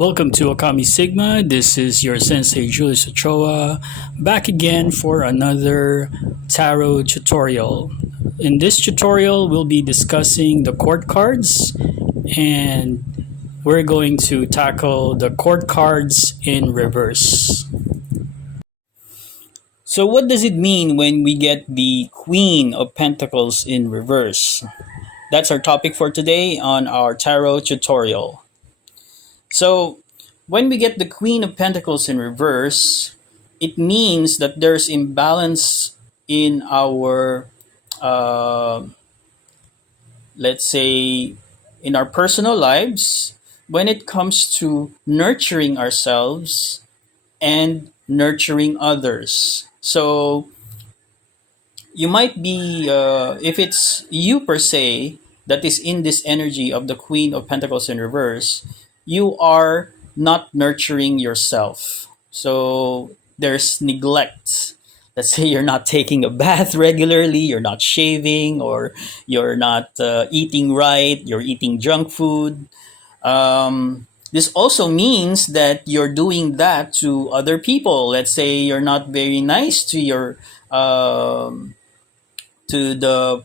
Welcome to Ôkami Sigma. This is your sensei Julius Ochoa, back again for another tarot tutorial. In this tutorial, we'll be discussing the court cards, and we're going to tackle the court cards in reverse. So what does it mean when we get the Queen of Pentacles in reverse? That's our topic for today on our tarot tutorial. So, when we get the Queen of Pentacles in reverse, it means that there's imbalance in our, uh, let's say, in our personal lives when it comes to nurturing ourselves and nurturing others. So, you might be, if it's you per se that is in this energy of the Queen of Pentacles in reverse, you are not nurturing yourself. So there's neglect. Let's say you're not taking a bath regularly, you're not shaving, or you're not eating right, you're eating junk food. This also means that you're doing that to other people. Let's say you're not very nice to your to the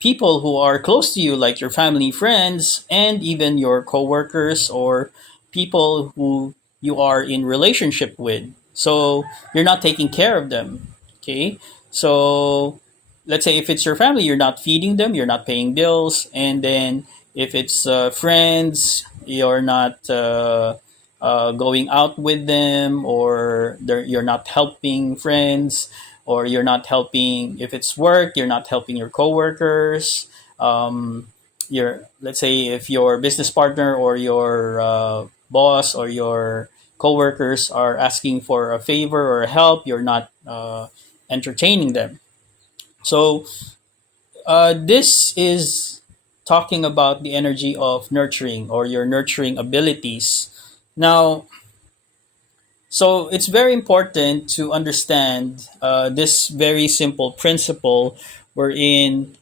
people who are close to you, like your family, friends, and even your coworkers or people who you are in relationship with. So you're not taking care of them. Okay. So let's say if it's your family, you're not feeding them, you're not paying bills. And then if it's friends, you're not going out with them, or you're not helping friends, or you're not helping, if it's work, you're not helping your coworkers. Your, let's say if your business partner or your boss or your coworkers are asking for a favor or help, you're not entertaining them. So this is talking about the energy of nurturing or your nurturing abilities. Now, so it's very important to understand this very simple principle wherein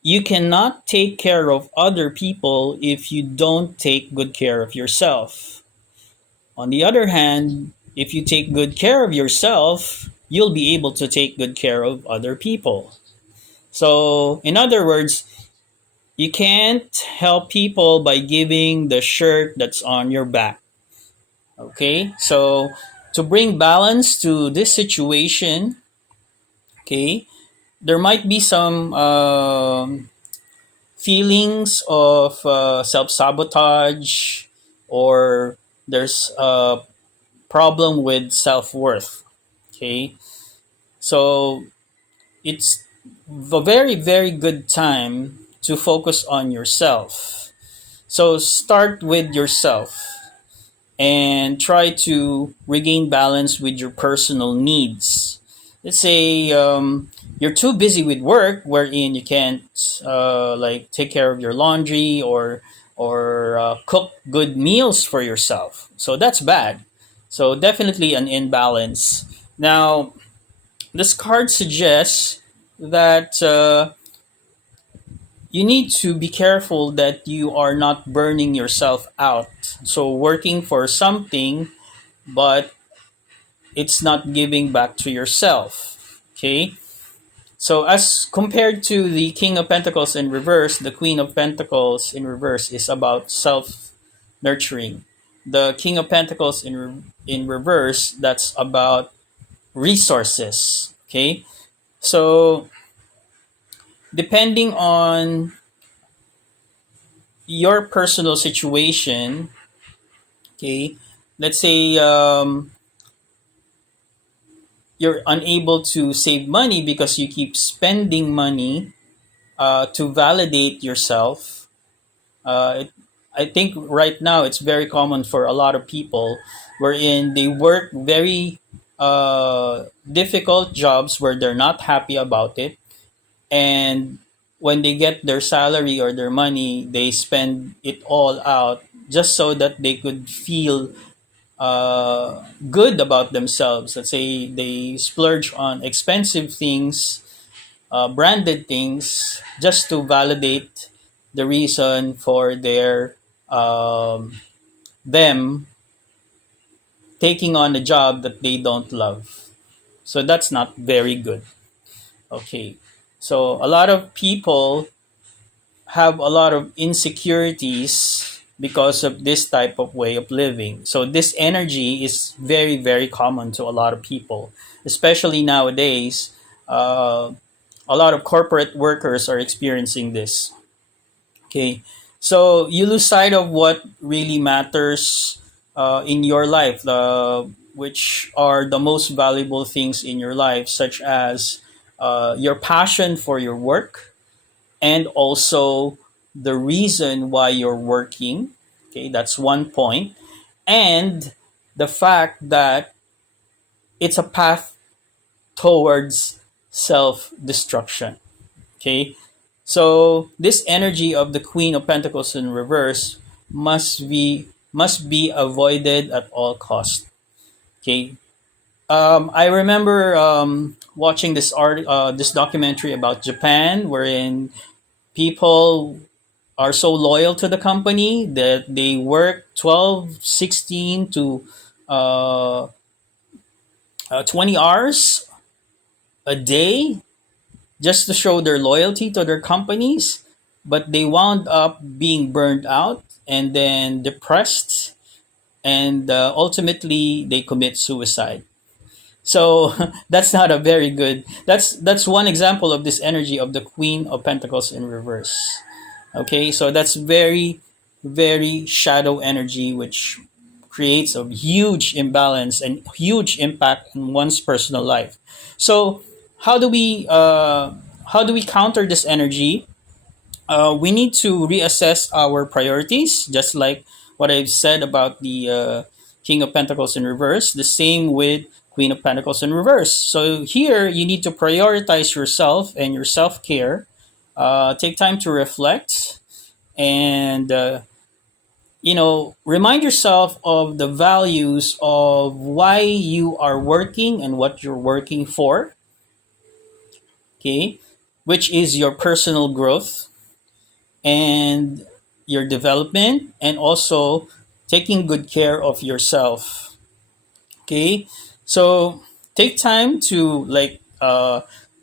you cannot take care of other people if you don't take good care of yourself. On the other hand, if you take good care of yourself, you'll be able to take good care of other people. So, in other words, you can't help people by giving the shirt that's on your back. Okay, so to bring balance to this situation, okay, there might be some feelings of self sabotage, or there's a problem with self worth. Okay, so it's a very, very good time to focus on yourself. So start with yourself and try to regain balance with your personal needs. Let's say you're too busy with work, wherein you can't like take care of your laundry or cook good meals for yourself. So that's bad. So definitely an imbalance. Now, this card suggests that you need to be careful that you are not burning yourself out. So working for something, but it's not giving back to yourself. Okay? So as compared to the King of Pentacles in reverse, the Queen of Pentacles in reverse is about self nurturing. The King of Pentacles in reverse, that's about resources. Okay? So depending on your personal situation, okay, let's say you're unable to save money because you keep spending money to validate yourself. I think right now it's very common for a lot of people wherein they work very difficult jobs where they're not happy about it, and when they get their salary or their money, they spend it all out just so that they could feel good about themselves. Let's say they splurge on expensive things, branded things, just to validate the reason for their them taking on a job that they don't love. So that's not very good. Okay. So a lot of people have a lot of insecurities because of this type of way of living. So this energy is very, very common to a lot of people, especially nowadays. A lot of corporate workers are experiencing this. Okay, so you lose sight of what really matters in your life, which are the most valuable things in your life, such as your passion for your work, and also the reason why you're working. Okay, that's one point. And the fact that it's a path towards self destruction. Okay, so this energy of the Queen of Pentacles in reverse must be avoided at all cost. Okay, I remember watching this documentary about Japan, wherein people are so loyal to the company that they work 12, 16 to uh, 20 hours a day just to show their loyalty to their companies, but they wound up being burned out and then depressed, and ultimately they commit suicide. So that's not a very good. That's one example of this energy of the Queen of Pentacles in reverse. Okay, so that's very, very shadow energy, which creates a huge imbalance and huge impact in one's personal life. So how do we uh, how do we counter this energy? We need to reassess our priorities, just like what I've said about the King of Pentacles in reverse. The same with Queen of Pentacles in reverse. So here you need to prioritize yourself and your self care. Take time to reflect and remind yourself of the values of why you are working and what you're working for. Okay, which is your personal growth and your development, and also taking good care of yourself. Okay, so take time to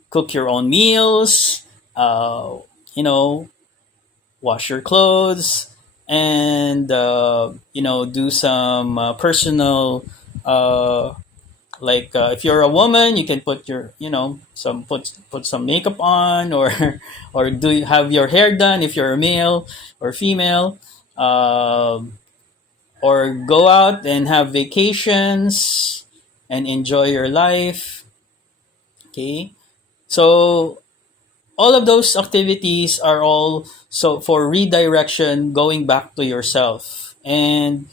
cook your own meals, uh, you know wash your clothes, and do some personal, if you're a woman, you can put your some put some makeup on, or or do have your hair done if you're a male or female, or go out and have vacations and enjoy your life. Okay, so all of those activities are all so for redirection, going back to yourself. And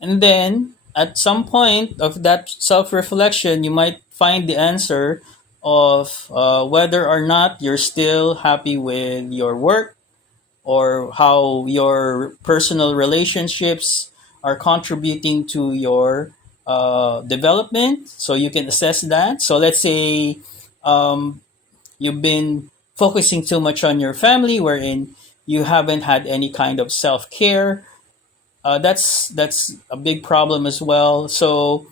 then at some point of that self reflection, you might find the answer of whether or not you're still happy with your work, or how your personal relationships are contributing to your development. So you can assess that. So let's say um, you've been focusing too much on your family, wherein you haven't had any kind of self care. That's a big problem as well. So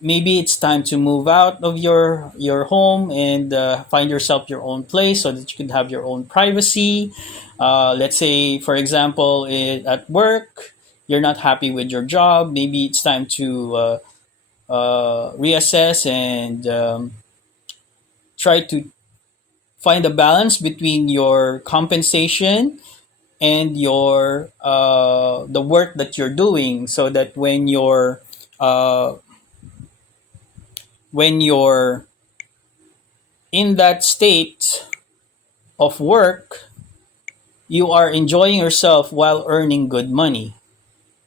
maybe it's time to move out of your home and find yourself your own place so that you can have your own privacy. Let's say, for example, at work, you're not happy with your job. Maybe it's time to reassess and try to find a balance between your compensation and your the work that you're doing, so that uh, when you're in that state of work, you are enjoying yourself while earning good money.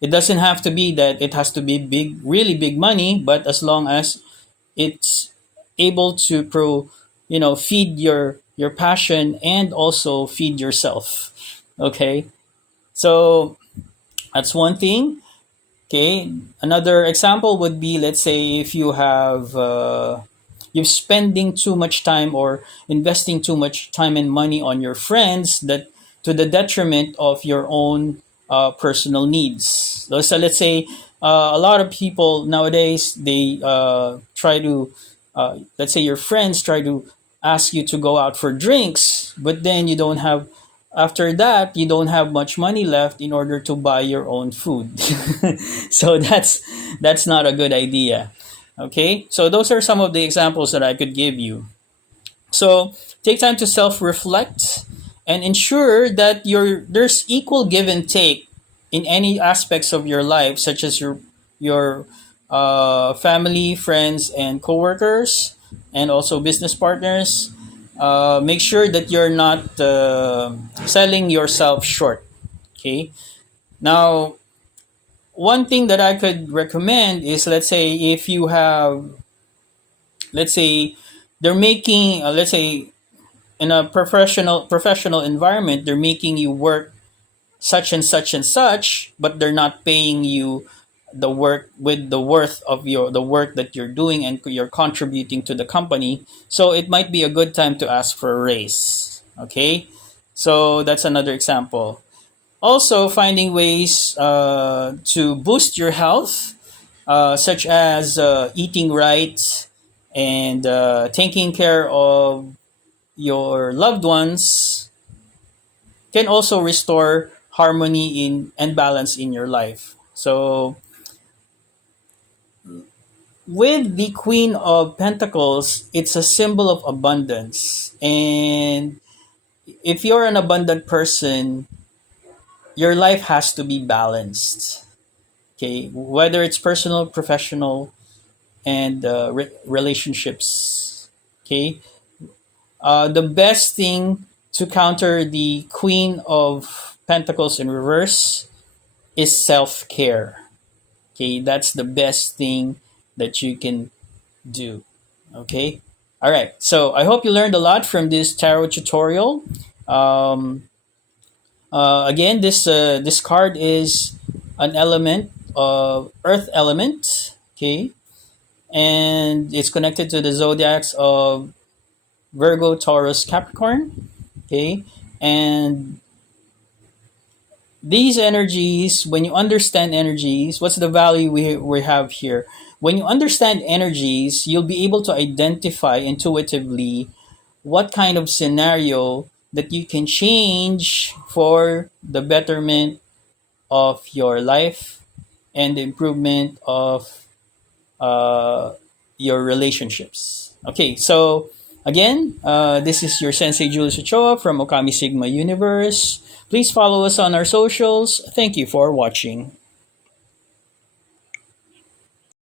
It doesn't have to be that it has to be big, really big money, but as long as it's able to feed your passion and also feed yourself. Okay, so that's one thing. Okay, another example would be, let's say, if you have you're spending too much time or investing too much time and money on your friends, that to the detriment of your own personal needs. So let's say a lot of people nowadays, they try to, let's say your friends try to ask you to go out for drinks, but then you don't have, after that, you don't have much money left in order to buy your own food. So that's not a good idea. Okay, so those are some of the examples that I could give you. So take time to self-reflect and ensure that there's equal give and take in any aspects of your life, such as your family, friends, and coworkers, and also business partners. Make sure that you're not selling yourself short. Okay. Now, one thing that I could recommend is, let's say if you have, let's say they're making, let's say in a professional environment, they're making you work such and such and such, but they're not paying you the work with the worth of the work that you're doing and you're contributing to the company. So it might be a good time to ask for a raise. Okay, so that's another example. Also, finding ways to boost your health, such as eating right and taking care of your loved ones, can also restore harmony in and balance in your life. So with the Queen of Pentacles, it's a symbol of abundance. And if you're an abundant person, your life has to be balanced. Okay, whether it's personal, professional, and relationships. Okay, the best thing to counter the Queen of Pentacles in reverse is self care. Okay, that's the best thing that you can do. Okay, all right. So I hope you learned a lot from this tarot tutorial. Um, Again, this card is an element of Earth element. Okay, and it's connected to the zodiacs of Virgo, Taurus, Capricorn. Okay, and these energies, when you understand energies, what's the value we have here? When you understand energies, you'll be able to identify intuitively what kind of scenario that you can change for the betterment of your life and the improvement of uh, your relationships. Okay, so again, this is your Sensei Julius Ochoa from Ôkami Sigma Universe. Please follow us on our socials. Thank you for watching.